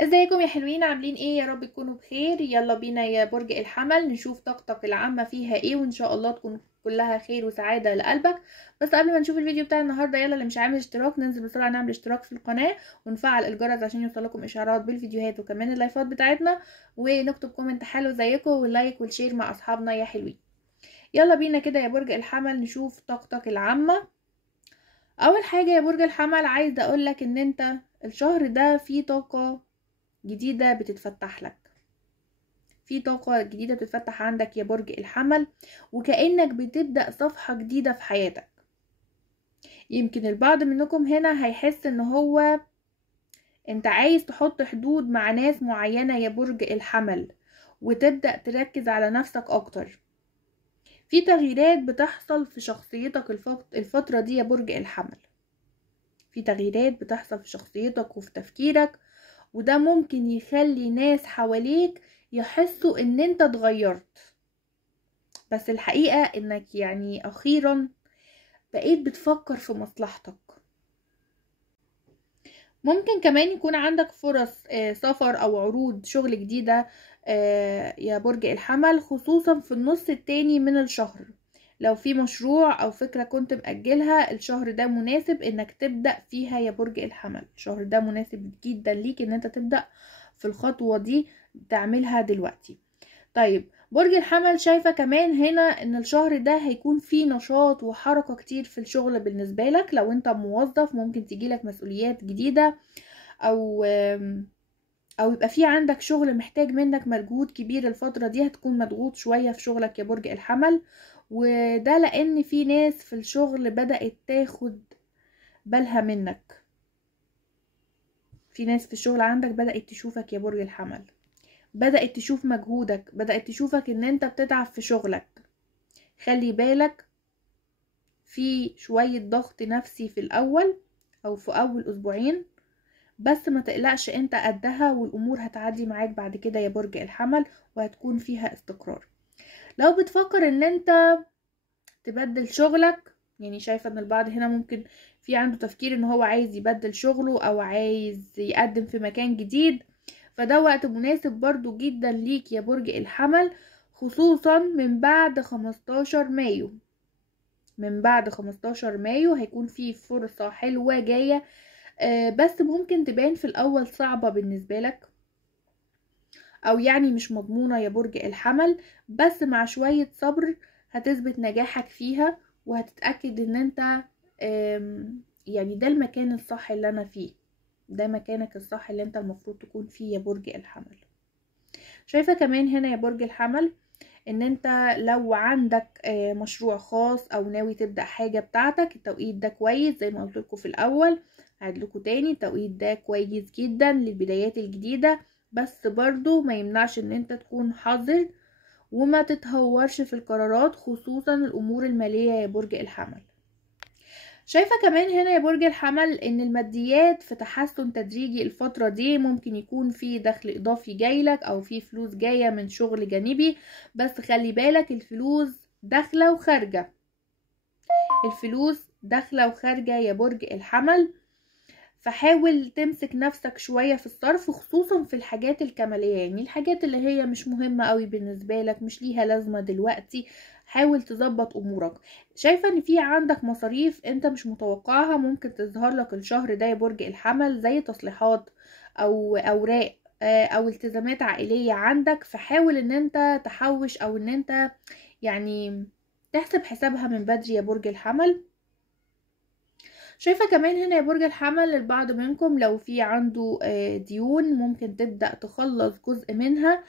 ازيكم يا حلوين؟ عاملين ايه؟ يا رب تكونوا بخير. يلا بينا يا برج الحمل نشوف طاقتك العامة فيها ايه، وان شاء الله تكون كلها خير وسعادة لقلبك. بس قبل ما نشوف الفيديو بتاع النهاردة، يلا اللي مش عامل اشتراك ننزل بسرعة نعمل اشتراك في القناة ونفعل الجرس عشان يوصلكم اشعارات بالفيديوهات وكمان اللايفات بتاعتنا، ونكتب كومنت حلو زيكم واللايك والشير مع اصحابنا يا حلوين. يلا بينا كده يا برج الحمل نشوف طاقتك العامة. اول حاجة يا برج الحمل، عايزة اقولك ان انت الشهر ده فيه طاقة جديدة بتتفتح لك، في طاقة جديدة بتتفتح عندك يا برج الحمل، وكأنك بتبدأ صفحة جديدة في حياتك. يمكن البعض منكم هنا هيحس ان هو انت عايز تحط حدود مع ناس معينة يا برج الحمل، وتبدأ تركز على نفسك اكتر. في تغييرات بتحصل في شخصيتك الفترة دي يا برج الحمل، في تغييرات بتحصل في شخصيتك وفي تفكيرك، وده ممكن يخلي ناس حواليك يحسوا ان انت اتغيرت. بس الحقيقة انك يعني اخيرا بقيت بتفكر في مصلحتك. ممكن كمان يكون عندك فرص سفر او عروض شغل جديدة يا برج الحمل، خصوصا في النص التاني من الشهر. لو في مشروع او فكرة كنت مأجلها، الشهر ده مناسب انك تبدأ فيها يا برج الحمل. الشهر ده مناسب جدا ليك ان انت تبدأ في الخطوة دي، تعملها دلوقتي. طيب برج الحمل، شايفة كمان هنا ان الشهر ده هيكون فيه نشاط وحركة كتير في الشغل بالنسبة لك. لو انت موظف ممكن تجيلك مسؤوليات جديدة، او او يبقى في عندك شغل محتاج منك مجهود كبير. الفترة دي هتكون مضغوط شوية في شغلك يا برج الحمل، وده لان في ناس في الشغل بدأت تاخد بالها منك. في ناس في الشغل عندك بدأت تشوفك يا برج الحمل، بدأت تشوف مجهودك، بدأت تشوفك ان انت بتتعب في شغلك. خلي بالك، في شوية ضغط نفسي في الأول أو في أول أسبوعين، بس ما تقلقش، انت قدها والأمور هتعدي معاك بعد كده يا برج الحمل، وهتكون فيها استقرار. لو بتفكر ان انت تبدل شغلك، يعني شايفة ان البعض هنا ممكن في عنده تفكير ان هو عايز يبدل شغله او عايز يقدم في مكان جديد، فده وقت مناسب برضو جدا ليك يا برج الحمل، خصوصا من بعد 15 مايو. من بعد 15 مايو هيكون في فرصة حلوة جاية، بس ممكن تبان في الأول صعبة بالنسبة لك، أو يعني مش مضمونة يا برج الحمل. بس مع شوية صبر هتثبت نجاحك فيها، وهتتأكد ان انت يعني ده المكان الصح اللي انا فيه، ده مكانك الصح اللي انت المفروض تكون فيه يا برج الحمل. شايفة كمان هنا يا برج الحمل ان انت لو عندك مشروع خاص او ناوي تبدأ حاجة بتاعتك، التوقيت ده كويس. زي ما قلت لكم في الاول، هعيد لكم تاني، التوقيت ده كويس جدا للبدايات الجديدة، بس برضو ما يمنعش ان انت تكون حذر وما تتهورش في القرارات، خصوصا الامور المالية يا برج الحمل. شايفة كمان هنا يا برج الحمل ان الماديات في تحسن تدريجي الفترة دي، ممكن يكون في دخل اضافي جايلك او في فلوس جاية من شغل جانبي، بس خلي بالك الفلوس داخلة وخارجة. الفلوس داخلة وخارجة يا برج الحمل، فحاول تمسك نفسك شوية في الصرف، خصوصا في الحاجات الكمالية، يعني الحاجات اللي هي مش مهمة قوي بالنسبة لك، مش ليها لازمة دلوقتي. حاول تظبط امورك. شايفة ان في عندك مصاريف انت مش متوقعها ممكن تظهر لك الشهر ده يا برج الحمل، زي تصليحات او اوراق او التزامات عائلية عندك، فحاول ان انت تحوش او ان انت يعني تحسب حسابها من بدري يا برج الحمل. شايفة كمان هنا يا برج الحمل البعض منكم لو في عنده ديون، ممكن تبدأ تخلص جزء منها،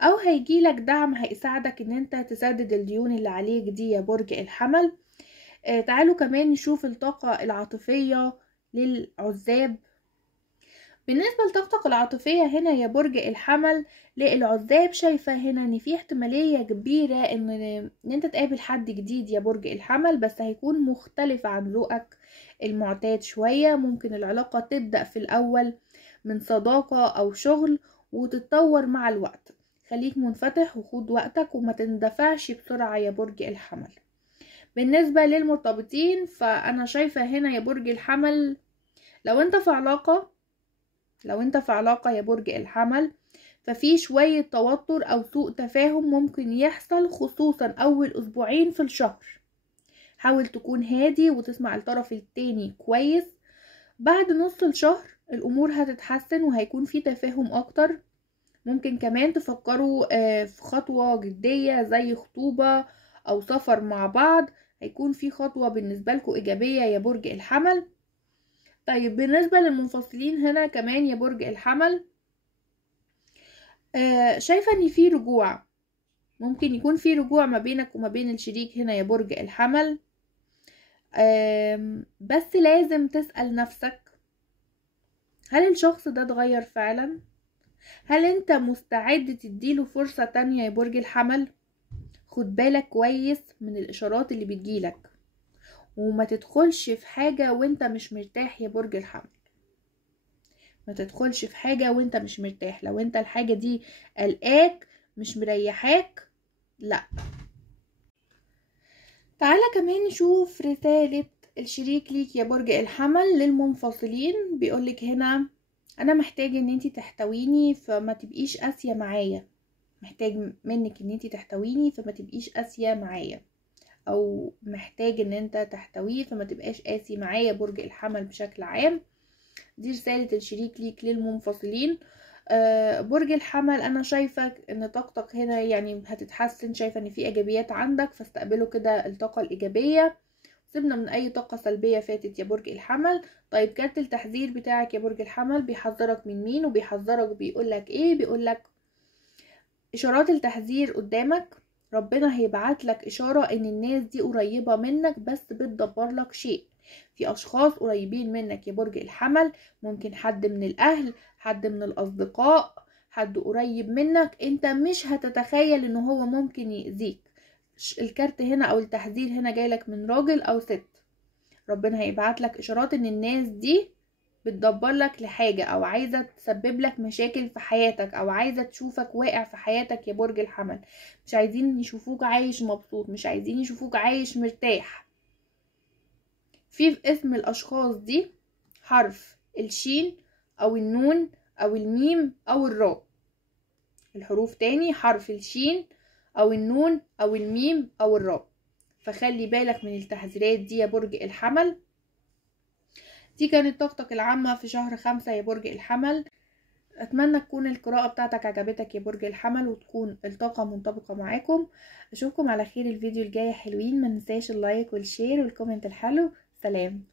او هيجيلك دعم هيساعدك ان انت تسدد الديون اللي عليك دي يا برج الحمل. تعالوا كمان نشوف الطاقة العاطفية للعزاب. بالنسبة لطاقتك العاطفية هنا يا برج الحمل للعزاب، شايفة هنا ان في احتمالية كبيرة ان انت تقابل حد جديد يا برج الحمل، بس هيكون مختلف عن ذوقك المعتاد شوية. ممكن العلاقة تبدأ في الاول من صداقة او شغل وتتطور مع الوقت. خليك منفتح وخد وقتك وما تندفعش بسرعة يا برج الحمل. بالنسبة للمرتبطين، فانا شايفة هنا يا برج الحمل لو انت في علاقة لو انت في علاقة يا برج الحمل ففي شوية توتر او سوء تفاهم ممكن يحصل، خصوصا اول اسبوعين في الشهر. حاول تكون هادي وتسمع الطرف التاني كويس. بعد نص الشهر الامور هتتحسن وهيكون في تفاهم اكتر. ممكن كمان تفكروا في خطوة جدية زي خطوبة او سفر مع بعض. هيكون في خطوة بالنسبة لكم ايجابية يا برج الحمل. طيب بالنسبة للمنفصلين هنا كمان يا برج الحمل، شايفة ان في رجوع. ممكن يكون في رجوع ما بينك وما بين الشريك هنا يا برج الحمل. بس لازم تسأل نفسك، هل الشخص ده اتغير فعلا؟ هل انت مستعد تديله فرصة تانية يا برج الحمل؟ خد بالك كويس من الاشارات اللي بتجيلك، وما تدخلش في حاجة وانت مش مرتاح يا برج الحمل. ما تدخلش في حاجة وانت مش مرتاح. لو انت الحاجة دي قلقاك مش مريحاك، لا. تعالى كمان نشوف رسالة الشريك ليك يا برج الحمل للمنفصلين. بيقولك هنا انا محتاج ان انتي تحتويني فما تبقيش قاسية معايا. محتاج منك ان انتي تحتويني فما تبقيش قاسية معايا، او محتاج ان انت تحتويه فما تبقاش قاسي معايا برج الحمل بشكل عام. دي رسالة الشريك ليك للمنفصلين. برج الحمل انا شايفة ان طاقتك هنا يعني هتتحسن، شايفة ان في ايجابيات عندك، فاستقبلوا كده الطاقة الايجابية. سيبنا من اي طاقة سلبية فاتت يا برج الحمل. طيب كارت التحذير بتاعك يا برج الحمل بيحذرك من مين وبيحذرك بيقولك ايه؟ بيقولك اشارات التحذير قدامك. ربنا هيبعت لك اشارة ان الناس دي قريبة منك بس بتدبر لك شيء. في اشخاص قريبين منك يا برج الحمل، ممكن حد من الاهل، حد من الاصدقاء، حد قريب منك انت مش هتتخيل ان هو ممكن يأذيك. الكارت هنا او التحذير هنا جايلك من راجل او ست. ربنا هيبعت لك اشارات ان الناس دي بتدبر لك لحاجة او عايزة تسبب لك مشاكل في حياتك، او عايزة تشوفك واقع في حياتك يا برج الحمل. مش عايزين يشوفوك عايش مبسوط، مش عايزين يشوفوك عايش مرتاح. في اسم الاشخاص دي حرف الشين او النون او الميم او الراء. الحروف تاني حرف الشين او النون او الميم او الراء. فخلي بالك من التحذيرات دي يا برج الحمل. دي كانت طاقتك العامة في شهر 5 يا برج الحمل. اتمنى تكون القراءة بتاعتك عجبتك يا برج الحمل وتكون الطاقة منطبقة معاكم. اشوفكم على خير الفيديو الجاي حلوين. ما ننساش اللايك والشير والكومنت الحلو. سلام.